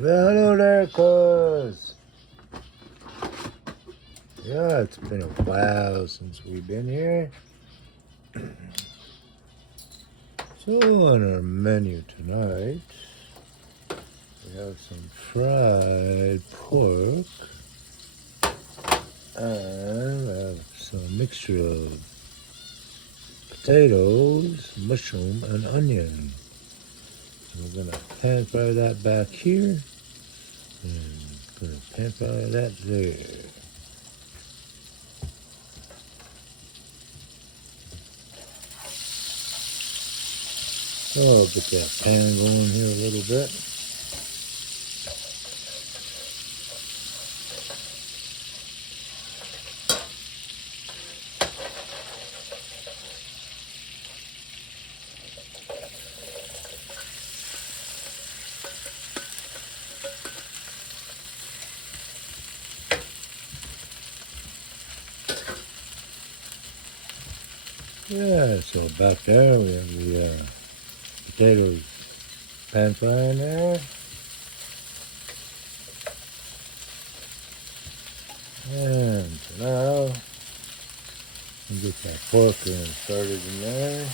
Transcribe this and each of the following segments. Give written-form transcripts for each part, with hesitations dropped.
Well, hello there, cuz. Yeah, it's been a while since we've been here. So, on our menu tonight, we have some fried pork and we have some mixture of potatoes, mushroom, and onion. We're gonna pan fry that back here and gonna pan fry that there. So I'll get that pan going here a little bit. Yeah, so back there we have the potatoes pan frying there. And so now we get that pork and started in there.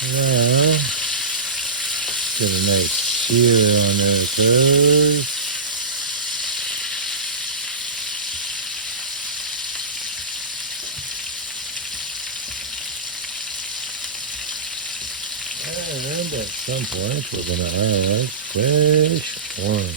Now, get a nice sear on there first. And at some point we're going to add fresh loin.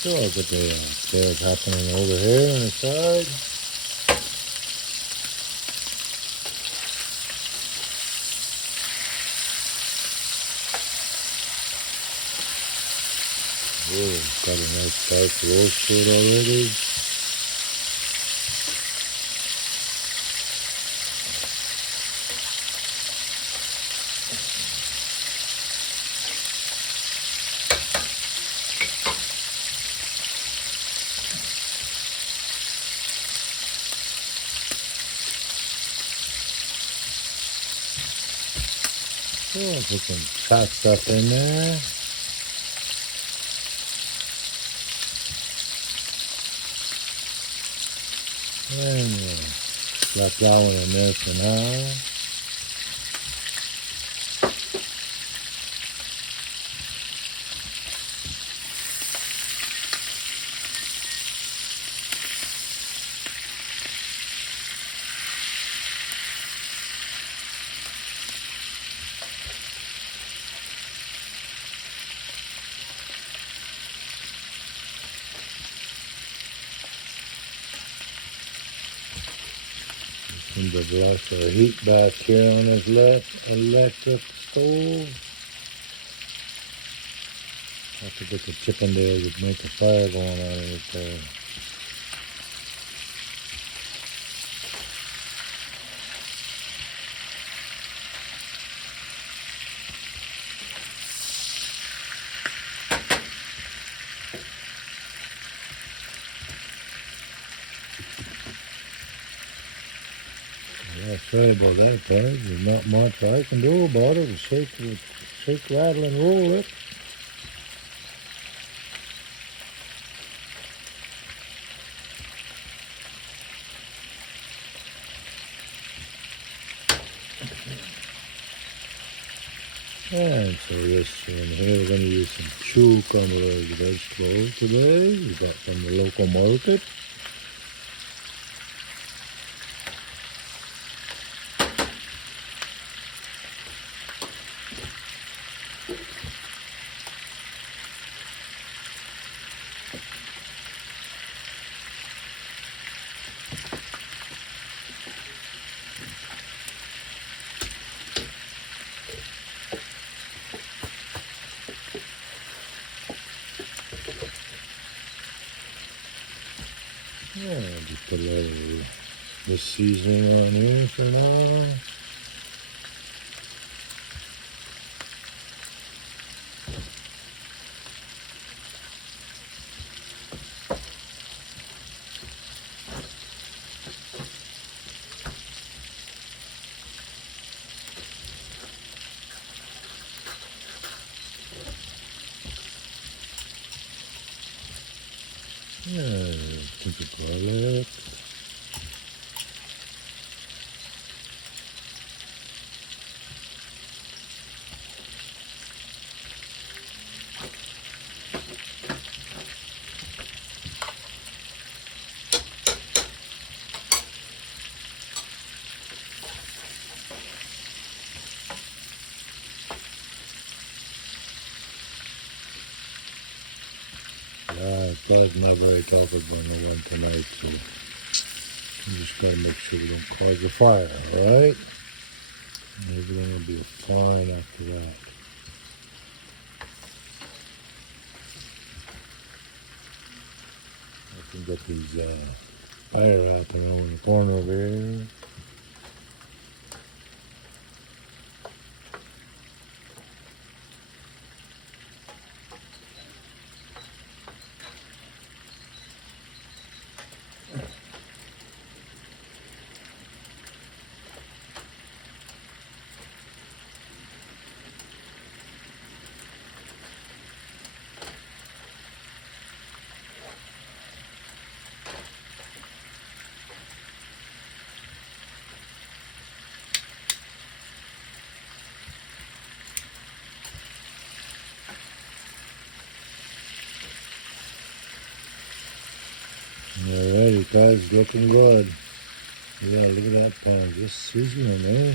So I'll get the potatoes happening over here on the side. Oh, got a nice dark roast to it already. So I'll put some fat stuff in there. And black flour in there for now. And the blast of heat back here on this electric stove. Have to get the chicken there to make a fire going on it there. Yeah, sorry about that, guys. There's not much I can do about it. Shake, rattle, and roll it. And so this one here, we're going to use some cucumber vegetables today. We got from the local market. put a little this seasoning on here for now. Yeah, pinch of garlic. Yeah, God's not very talkative on the one tonight, so I'm just gotta make sure we don't cause a fire, alright? And everything will be fine after that. I can get these fire out there on the corner over here. Alrighty guys, looking good. Yeah, look at that pan, just sizzling, eh?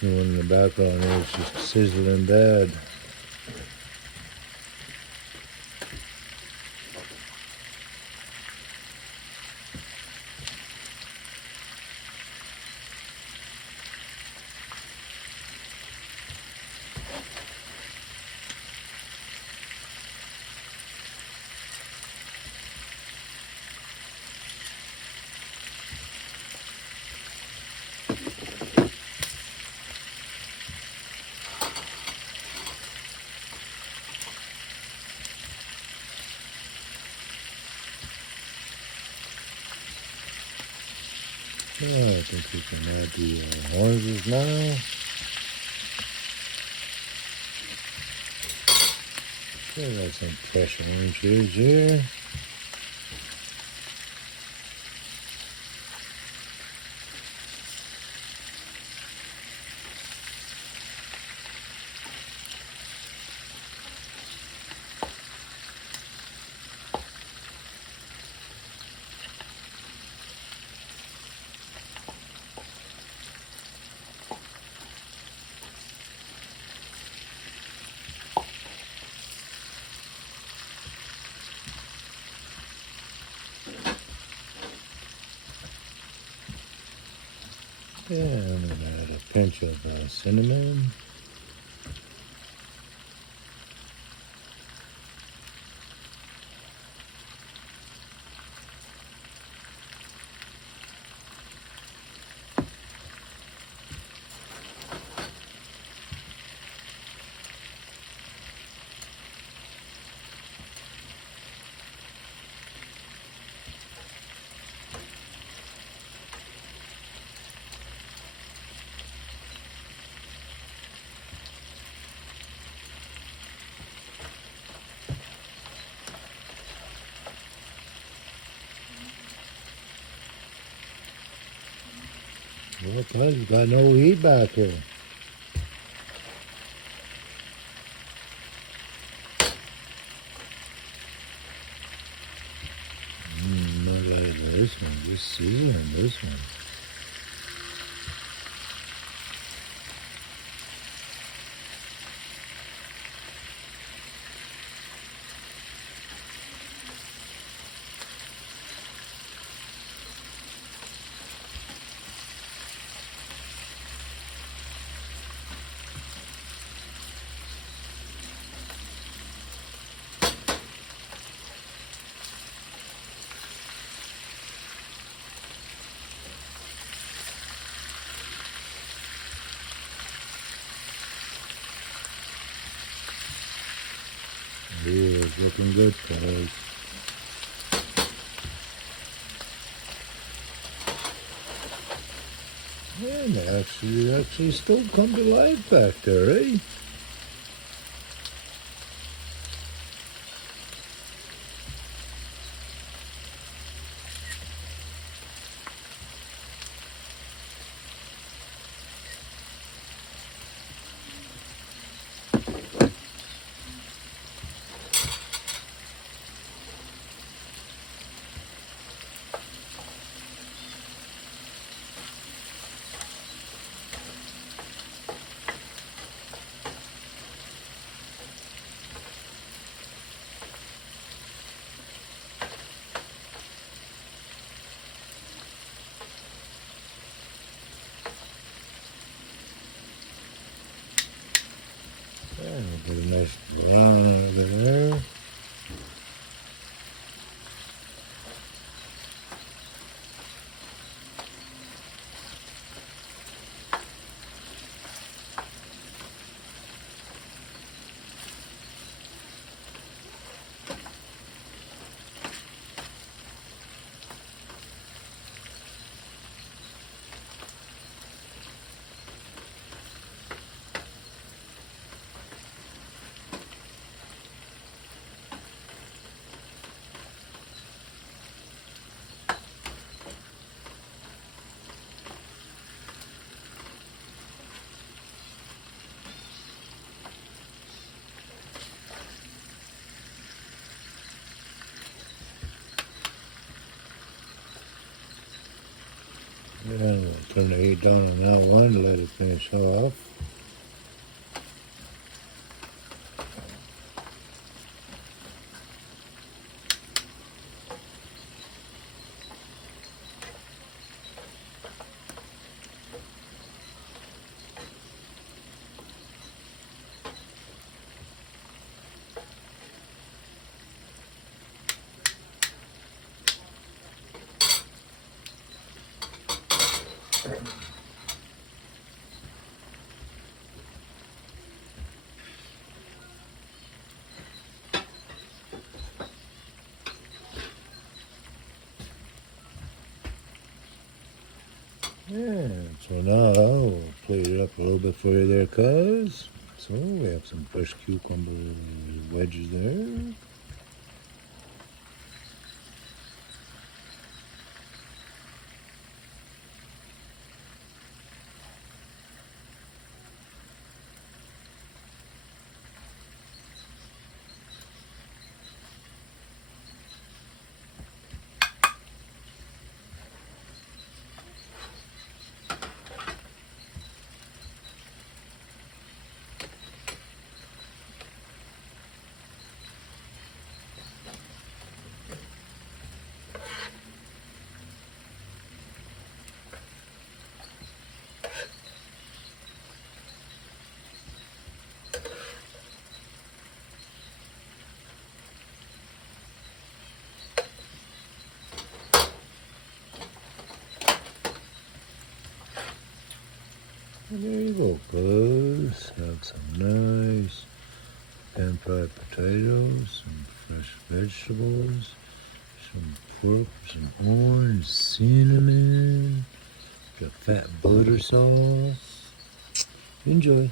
The one in the background there is just sizzling bad. Yeah, I think we can add the oranges now. Okay, got some fresh oranges here. Yeah, I'm gonna add a pinch of cinnamon. Well, guys, you got no heat back here. Look at this one, just sizzling this one. It's looking good, guys. And they actually still come to life back there, eh? And we'll get a nice brown over there. And we'll turn the heat down on that one to let it finish off. And so now we'll plate it up a little bit for you there, cuz. So we have some fresh cucumber wedges there. And there you go, cuz. Have some nice pan-fried potatoes, some fresh vegetables, some pork, some orange, cinnamon, got fat butter sauce. Enjoy.